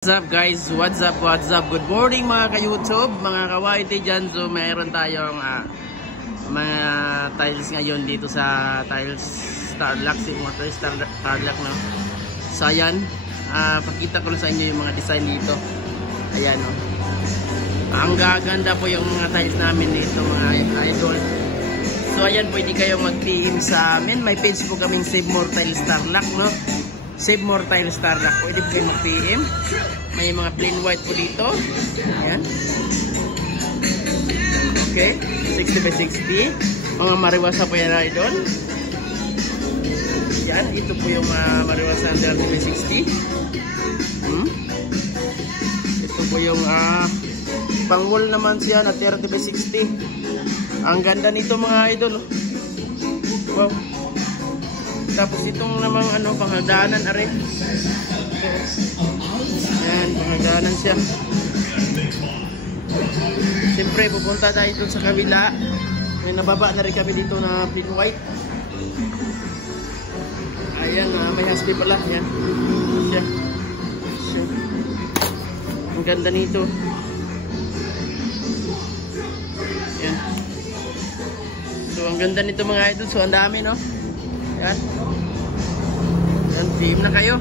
What's up guys? What's up? What's up? Good morning mga ka-YouTube, mga ka-YT dyan. So mayroon tayong mga tiles ngayon dito sa Tiles Starlock, Starlock no? So ayan, pakita ko na sa inyo yung mga design dito. Ayan no? Ang gaganda po yung mga tiles namin dito mga idol. So ayan, pwede kayong mag-PM sa amin. May page po kaming Save More Tiles Starlock no? Save More Tiles Starlock. Pwede po kayo mag-PM. May mga plain white po dito. Ayan. Okay. 60 by 60. Mga mariwasa po yan idol. Ayan. Ito po yung mariwasa 30 by 60. Ito po yung pang wall naman siya na 30 by 60. Ang ganda nito mga idol. Wow. Tapos itong namang panghagdanan are. Ayan, panghagdanan siya. Siyempre pupunta tayo dun sa kabila. May nababa na rin kami dito na plain white. Ayan, may haspi pala. Ayan. Siya. Ang ganda nito. Ayan. So ang ganda nito mga idol. So ang dami no. Ayan. Ayan, team na kayo.